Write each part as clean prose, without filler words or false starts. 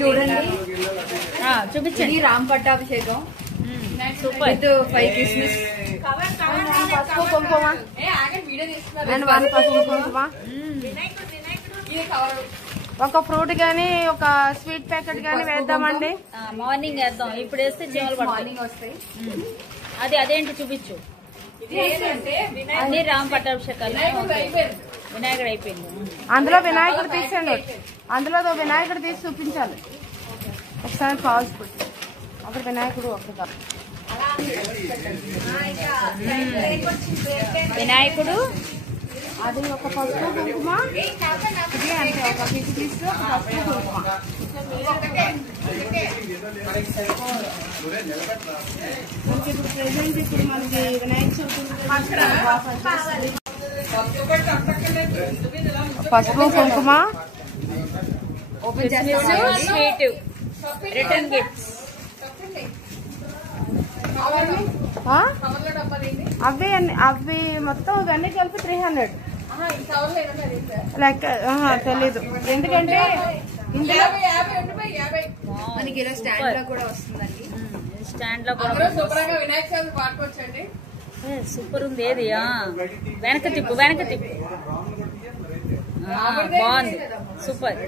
చూడండి, చూపించండి. రామ్ పట్టాభిషేకం సూపర్. 5 కిస్మిస్, పసుపు కుంకుమ, పసుపు కుంకుమ, ఒక ఫ్రూట్ గానీ ఒక స్వీట్ ప్యాకెట్ గానీ వేద్దామండి. మార్నింగ్ వేద్దాం. ఇప్పుడు వేస్తే చీమలు మార్నింగ్ వస్తాయి. అదేంటి చూపించు. అన్ని రామ్ పట్టాభిషేకాలు. వినాయకుడు అయిపోయింది. అందులో వినాయకుడు తీసండి. అందులో వినాయకుడు తీసి చూపించాలి. ఒకసారి పాజ్ పెట్టి అక్కడ వినాయకుడు ఒక్క వినాయకుడు. అది ఒక పసుపు కుంకుమ, ఇది అంటే ఒక కిస్మిస్, పసుపు కుంకుమ. ఇప్పుడు ప్రెసెంట్ ఇప్పుడు మనకి వినాయక చవితి పసుపు కుంకుమ, స్వీట్, రిటర్న్ గిఫ్ట్స్. అవి మొత్తం ఇవన్నీ కలిపి 300 లెక్క. తెలీదు, ఎందుకంటే ఇందులో మనకి ఇలా స్టాండ్ లో కూడా వస్తుందండి. స్టాండ్ లో కూడా సూపర్ ఉంది. ఏది వెనక తిప్పు, వెనక తిప్పు. బాగుంది, సూపర్.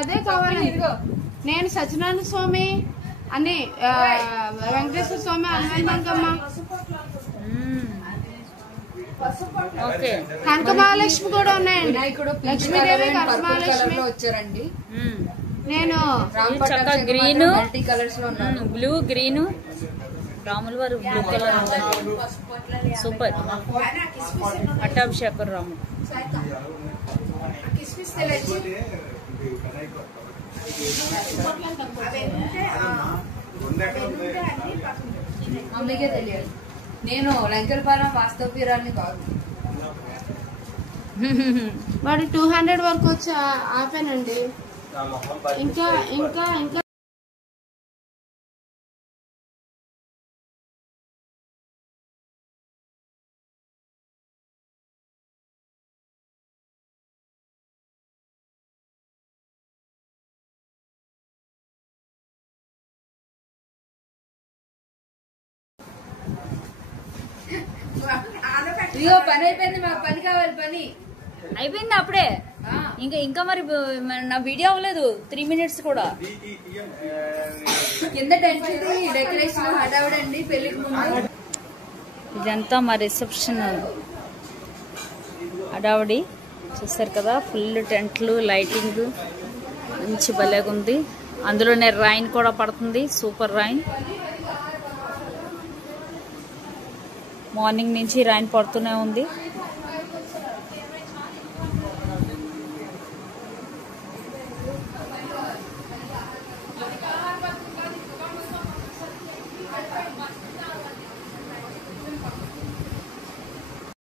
అదే కావాలి. నేను సత్యనారాయణ స్వామి అని, వెంకటేశ్వర స్వామి, అన్వయింకమ్మ, కనకమహాలక్ష్మి కూడా ఉన్నాయండి. లక్ష్మీదేవి, కనకమహాలక్ష్మి వచ్చారండి. నేను చక్కగా గ్రీన్, బ్లూ, గ్రీన్, రాముల వారు బ్లూ కలర్. సూపర్. పట్టాభిషేకం రాముడు. అందుకే తెలియదు. నేను లంకెలపాలెం వాస్తవీరాన్ని కాదు. వాడు 200 వరకు వచ్చి ఆపానండి. ఇంకా ఇంకా ఇంకా ఇదిగో పని అయిపోయింది. మాకు పని కావాలి. పని అయిపోయింది అప్పుడే. ఇంకా మరి నా వీడియో అవ్వలేదు 3 minutes కూడా. కింద డెకరేషన్ హడావుడండి పెళ్లికి ముందు. ఇదంతా మా రిసెప్షన్ హడావుడి చూసారు కదా. ఫుల్ టెంట్లు, లైటింగ్ మంచి భలేగా ఉంది. అందులోనే రైన్ కూడా పడుతుంది. Super rain. మార్నింగ్ నుంచి రైన్ పడుతూనే ఉంది.